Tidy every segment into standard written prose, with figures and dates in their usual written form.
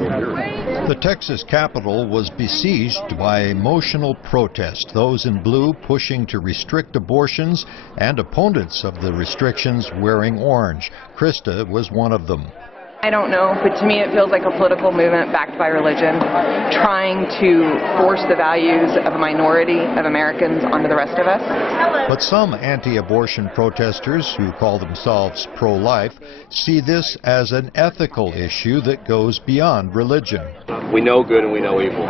The Texas Capitol was besieged by emotional protest, those in blue pushing to restrict abortions and opponents of the restrictions wearing orange. Krista was one of them. I don't know, but to me it feels like a political movement backed by religion, trying to force the values of a minority of Americans onto the rest of us. But some anti-abortion protesters who call themselves pro-life see this as an ethical issue that goes beyond religion. We know good and we know evil.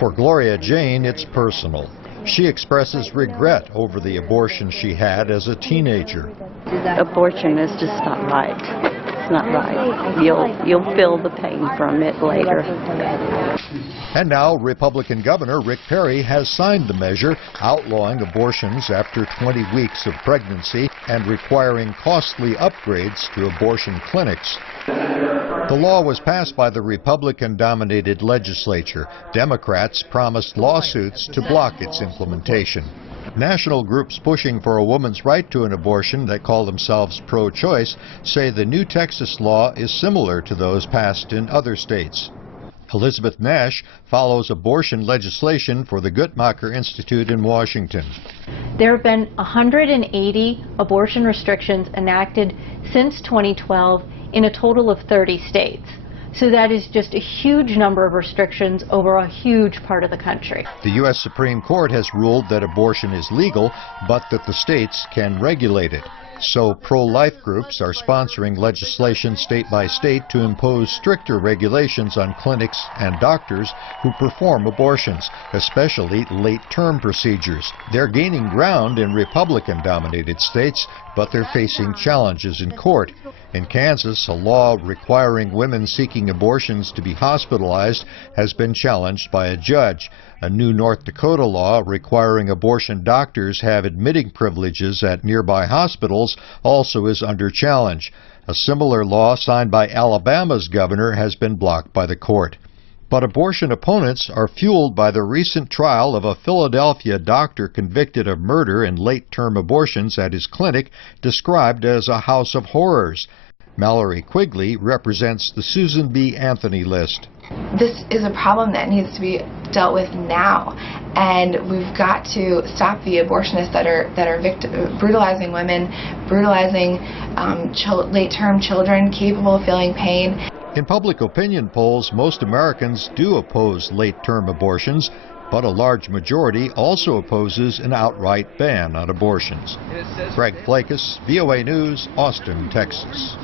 For Gloria Jane, it's personal. She expresses regret over the abortion she had as a teenager. Abortion is just not right. It's not right. You'll feel the pain from it later. And now Republican Governor Rick Perry has signed the measure outlawing abortions after 20 weeks of pregnancy and requiring costly upgrades to abortion clinics. The law was passed by the Republican-dominated legislature. Democrats promised lawsuits to block its implementation. National groups pushing for a woman's right to an abortion that call themselves pro-choice say the new Texas law is similar to those passed in other states. Elizabeth Nash follows abortion legislation for the Guttmacher Institute in Washington. There have been 180 abortion restrictions enacted since 2012 in a total of 30 states. So that is just a huge number of restrictions over a huge part of the country. The U.S. Supreme Court has ruled that abortion is legal, but that the states can regulate it. So pro-life groups are sponsoring legislation state by state to impose stricter regulations on clinics and doctors who perform abortions, especially late-term procedures. They're gaining ground in Republican-dominated states, but they're facing challenges in court. In Kansas, a law requiring women seeking abortions to be hospitalized has been challenged by a judge. A new North Dakota law requiring abortion doctors have admitting privileges at nearby hospitals also is under challenge. A similar law signed by Alabama's governor has been blocked by the court. But abortion opponents are fueled by the recent trial of a Philadelphia doctor convicted of murder and late-term abortions at his clinic, described as a house of horrors. Mallory Quigley represents the Susan B. Anthony list. This is a problem that needs to be dealt with now, and we've got to stop the abortionists that are brutalizing women, brutalizing late-term children capable of feeling pain. In public opinion polls, most Americans do oppose late-term abortions, but a large majority also opposes an outright ban on abortions. Greg Flakus, VOA News, Austin, Texas.